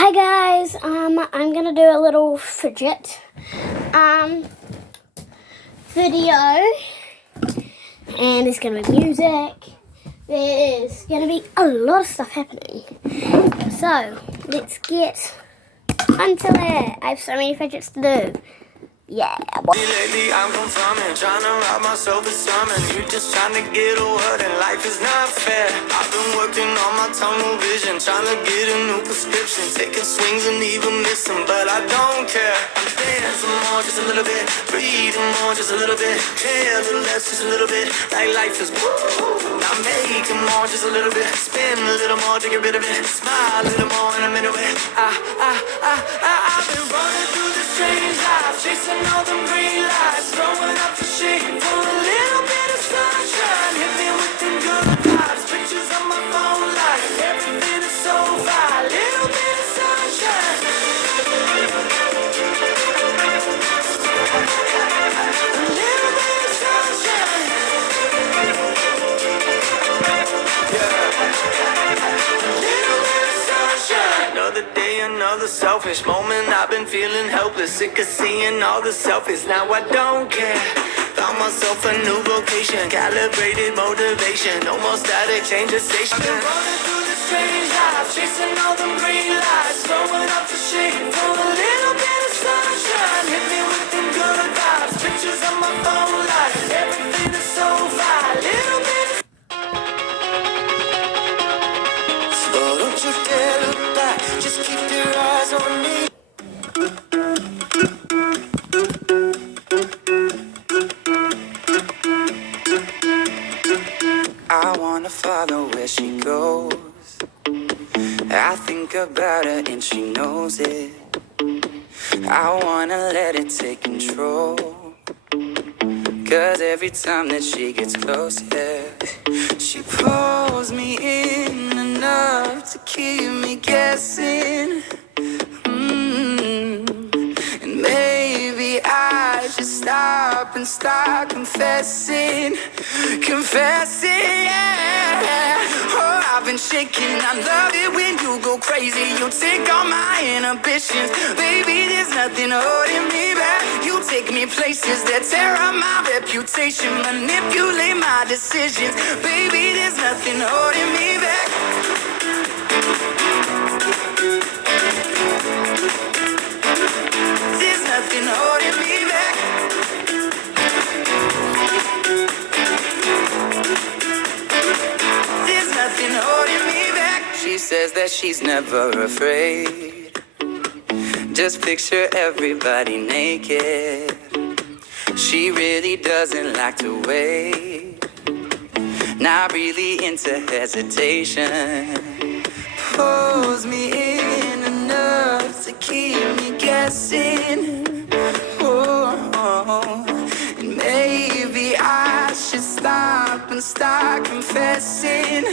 Hi guys, I'm gonna do a little fidget video, and there's gonna be music. There's gonna be a lot of stuff happening. So let's get onto it. I have so many fidgets to do. Yeah. Lately I'm confirming, trying to rob myself of something. You just trying to get a word and life is not fair. I've been working on my tunnel vision, trying to get a new prescription, taking swings and even missing, but I don't care. I'm dancing more, just a little bit, breathing more, just a little bit, care a little less, just a little bit, like life is woo. I'm making more, just a little bit, spin a little more to get rid of it, smile a little more in a minute. I've been running through this strange life, chasing all them green lights, throwing up the shade for a little bit of sunshine. Hit me with them good vibes, pictures on my phone like everything is so fine. Little bit of sunshine. A little bit of sunshine. Another day, another selfish moment. I've been feeling helpless, sick of seeing all the selfies. Now I don't care. Found myself a new vocation, calibrated motivation. No more static, change the station. I've been running through this strange life, chasing all them green lights, throwing up the shade for a little bit of sunshine. Hit me with them good vibes, pictures on my phone like everything is so fine. Little bit. So don't you dare look back, just keep your eyes on me. I wanna follow where she goes. I think about her and she knows it. I wanna let it take control, 'cause every time that she gets close, yeah, she pulls me in enough to keep me guessing. And maybe I should stop and start confessing, yeah. Oh, I've been shaking, I love it when you go crazy. You take all my inhibitions, baby, there's nothing holding me back. You take me places that tear up my reputation, manipulate my decisions, baby, there's nothing holding me back. There's nothing holding me back. There's nothing holding me back. She says that she's never afraid. Just picture everybody naked. She really doesn't like to wait. Not really into hesitation. Pulls me in enough to keep me guessing. Oh, and maybe I should stop and start confessing,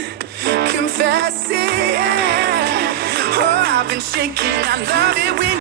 yeah. Oh, I've been shaking, I love it when